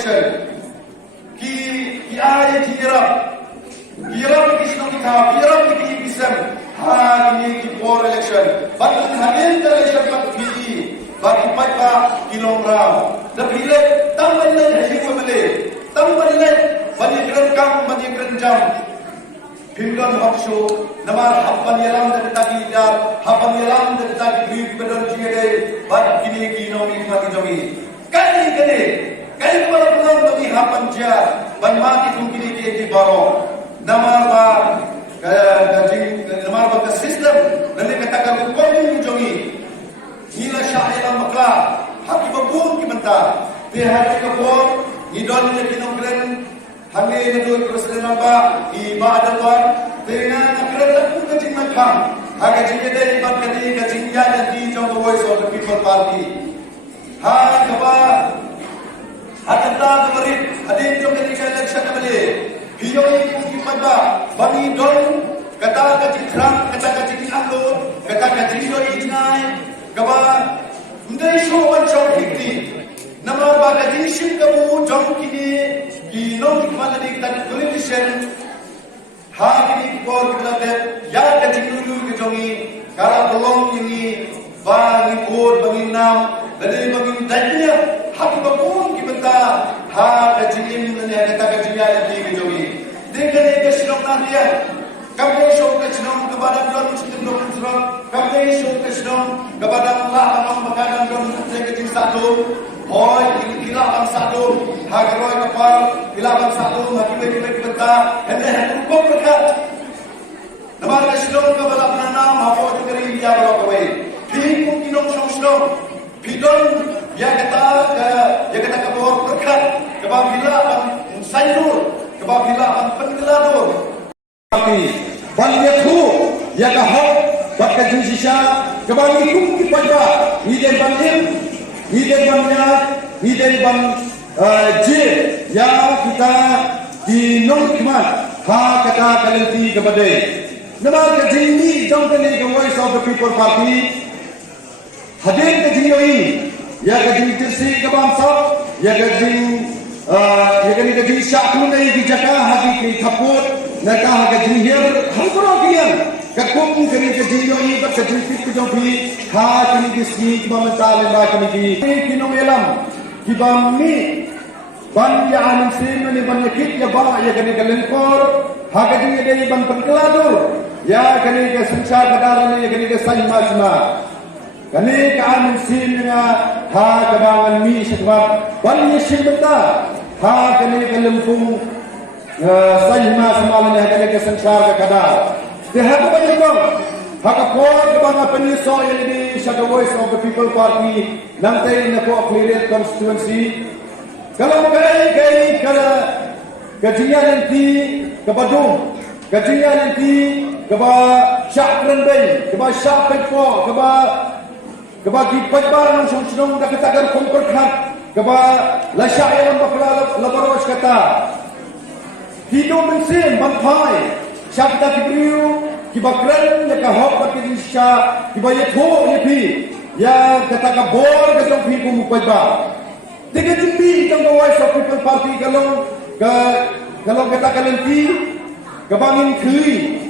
election ki ay ki Iraq ki sino kita Iraq ki bisam ha ni ki for election but hagen election but ki bagi pada kilomram tapi le tambah le haji ko mele tambah le bani kerenkam bani kerenjam Hindon Hoksho, Namar Hapan Yalam dan Taki Dar, Hapan Yalam dan Taki Bui Bedon Jide, Bat Kini Kino Mati Jogi. Kali kepala pulang bagi Hapan Jia, Ban Mati Kini Kini Baro, Namar Ba ke sistem, nanti katakan Koni Jogi. Nila Syahiran Makla, Haki Babun Kimentar, Tihari Kapur, Hidon Kino Kren, Hanya itu Presiden Nampak ibadah Tuhan dengan kerana pun kecil macam agak jika dari ibadah kecil dan di John Voice of the People Party. Kaba akan tak beri ada itu ketika election kembali. Hiyo itu pada bani don kata kecil terang kata kecil anggur kata kecil inai kaba mendai show fikti. Nama baga jinsin kamu jom kini Kinong ikmalani kita politician hari ini kor kita ya kecil dulu kejongi kalau belum ini bagi kor bagi nam dari bagi daya hak babun kita ha kecil ini kata kecil ya di kejongi dengan kesinong nanti kami show kesinong kepada dalam sistem dokter kami show kesinong kepada Allah alam makanan dalam kecil satu Oi, hilang satu, hagaroi kapal, hilang satu, hati kita, hendak hukum berkat. Nama Rasulullah kepada penanam, apa itu kiri dia bawa kawai. Hikum kinong song, bidon dia kata kabur berkat, kebab hilang sayur, kebab hilang penggeladur. Tapi banyak tu, dia kahok, bakat jinsya, kebab hikum kita, ini banyak. Hidden ban jil yang kita dinongkiman ha kata kalenti kepada nama kejini jom kini ke Voice of the People Party hadir kejini ini ya kejini tersi ke bangsa ya kejini syakun dari dijaka hati ke taput nak kejini hier harus kian Kakum kini kejini ini berkejini kejopi ha kini kisi kemental lemba kini kinong elam kibami ban ya anin sin ni ban yakit ya ba ya kini kelengkor ha kejini dari ban perkeladur ya kini ke sensar kadaran ya kini ke saymasma kini ke anin sin na ha kadangan mi sebab ban yisin beta ha kini ke lempung saymasma ni kini ke sensar kadar Dihak banyak dong. Hakapor kebangga penyusul yang di Shadow Voice of the People Party nanti nak clear constituency. Kalau gay kajian nanti ke Badung, kajian nanti ke Syakran Bay, ke Syakpekpo, ke Gipatbar nang sung dah katakan komperkat, ke Lasyak yang bakal labaros kata. Hidup mesin bangpai. Syakta kibriu kibakran ya kahop pakai Indonesia kibayetho yepi ya kata kabor kasong pi kumupaiba dengan timpi tang Voice of People Party kalau kata kalenti kabangin kli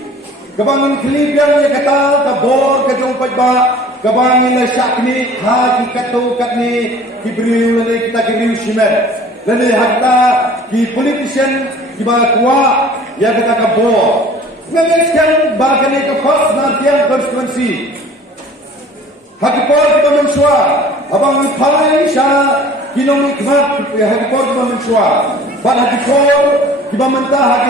yang ya kata kabor kasong paiba kabangin la syakni ha kikato katni kibriu le kita kibriu shimet le hatta ki politician kibakwa ya kata kabor mengeskan bahagian ke first nantian konstituensi hakipor kita mensua abang menpai syah kinong ikmat hakipor kita mensua pada hakipor kita mentah